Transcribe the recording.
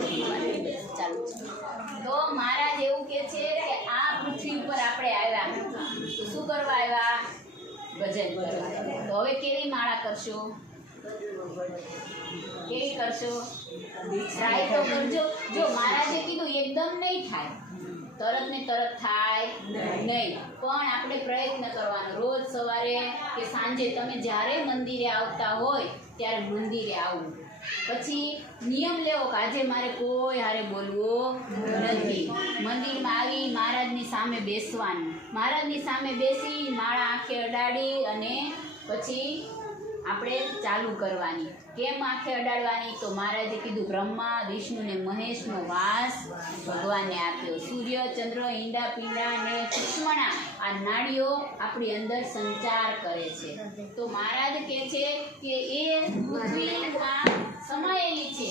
સાથે બોલવાનું. ચાલો. તો મહારાજ એવું કહે છે કે આ પૃથ્વી ઉપર આપણે આવ્યા તો શું કરવા આવ્યા? ભજન કરવા. તો હવે કેવી માળા કરશો? કેવી કરશો? ટ્રાય તો કરજો. જો મહારાજે કીધું એકદમ નહીં થાય, તરત ને તરત થાય નહીં, પણ આપણે પ્રયત્ન કરવાનો. રોજ સવારે કે સાંજે તમે જ્યારે મંદિરે આવતા હોય ત્યારે મંદિરે આવવું. પછી નિયમ લેવો કે આજે મારે કોઈ હારે બોલવું નથી. મંદિરમાં આવી મહારાજની સામે બેસવાનું. મહારાજની સામે બેસી માળા આંખે અડાડી અને પછી આપણે ચાલુ કરવાની. કેમ આંખે અડાડવાની? તો મહારાજે કીધું બ્રહ્મા વિષ્ણુ ને મહેશનો વાસ ભગવાને આપ્યો. સૂર્ય ચંદ્ર ઈંડા પિંડા અને સુષ્મણા આ નાડીઓ આપણી અંદર સંચાર કરે છે. તો મહારાજ કહે છે કે એ પૃથ્વીમાં સમાયેલી છે.